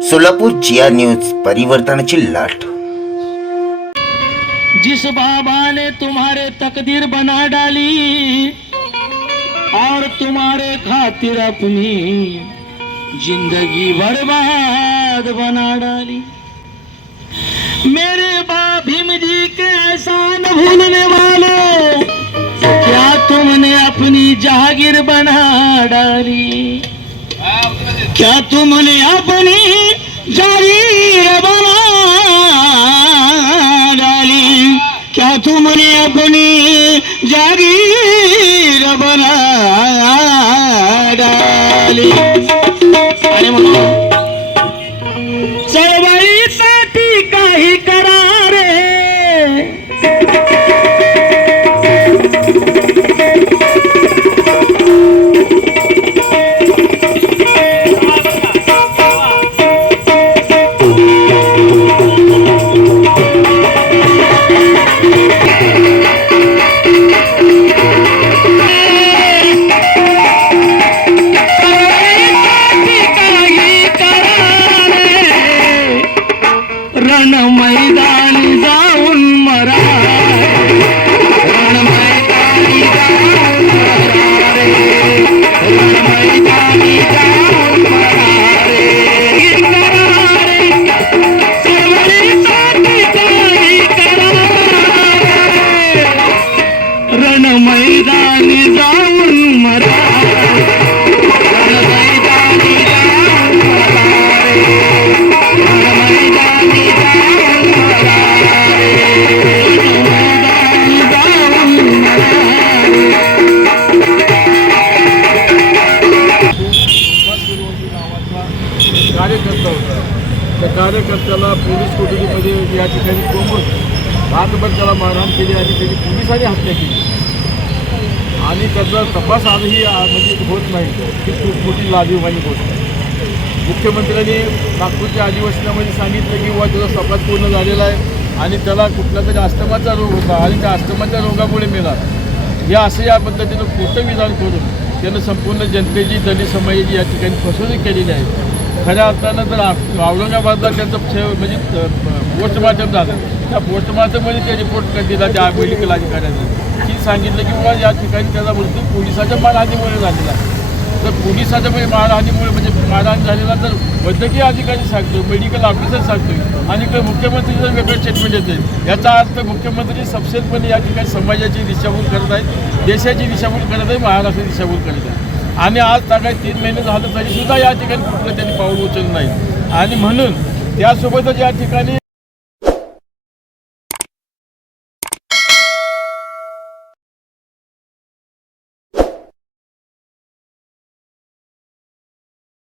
सोलापूर जिया news परिवर्तनाची लाट। जिस बाबा ने तुम्हारे तकदीर बना डाली और तुम्हारे खातिर अपनी जिंदगी बर्बाद बना डाली, मेरे बाप भीम जी के एहसान भूलने वालों, क्या तुमने अपनी जागीर बना डाली? क्या तुमने अपनी जागीर बना डाली? क्या तुमने अपनी जागीर बना डाली? आणि म्हणून चळवळीसाठी काही करा रे, रण मैदानी जाऊन मरा, रण मैदानी जाऊन मरा रे, रण मैदानी जाऊन मरा रे, करा रे, चळवळीसाठी काही करा रे, रण मैदानी जाऊन मरा, रण मैदानी जाऊन मरा रे, रण मैदानी कार्यकर्ता होता। त्या कार्यकर्त्याला पोलीस कोठडीमध्ये या ठिकाणी कोंबून रातभर त्याला मारहाण केली आणि त्याची पोलिसांनी हत्या केली आणि त्याचा तपास आजही म्हणजे होत नाही। ही खूप मोठी लाजीरवाणी गोष्ट आहे। मुख्यमंत्र्यांनी नागपूरच्या अधिवेशनामध्ये सांगितलं की त्याचा तपास पूर्ण झालेला आहे आणि त्याला कुठला तरी अस्थमाचा रोग होता आणि त्या अस्थमाच्या रोगामुळे मेला, या असं या पद्धतीनं खोटं विधान करून त्यानं संपूर्ण जनतेची, दलित समाजाची या ठिकाणी फसवणूक केलेली आहे। खऱ्या अर्थानं जर औरंगाबादला त्यांचं म्हणजे पोस्टमार्टम झालं, त्या पोस्टमार्टममध्ये ते रिपोर्ट दिला त्या मेडिकल अधिकाऱ्यानं की सांगितलं की बाबा या ठिकाणी त्याचा मृत्यू पोलिसाच्या मारहाणीमुळे झालेला आहे। तर पोलिसाच्या मारहाणीमुळे म्हणजे मारहाण झालेला तर वैद्यकीय अधिकारी सांगतो, मेडिकल ऑफिसर सांगतो आणि मुख्यमंत्रीचं वेगळं स्टेटमेंट येते। याचा अर्थ मुख्यमंत्री सपशेलपणे या ठिकाणी समाजाची दिशाभूल करत आहेत, देशाची दिशाभूल करत आहे, महाराष्ट्राची दिशाभूल करत आहे आणि आज काय 3 महिने झालं तरीसुद्धा या ठिकाणी कुठलं त्यांनी पाऊल उचललं नाही आणि म्हणून त्यासोबतच या ठिकाणी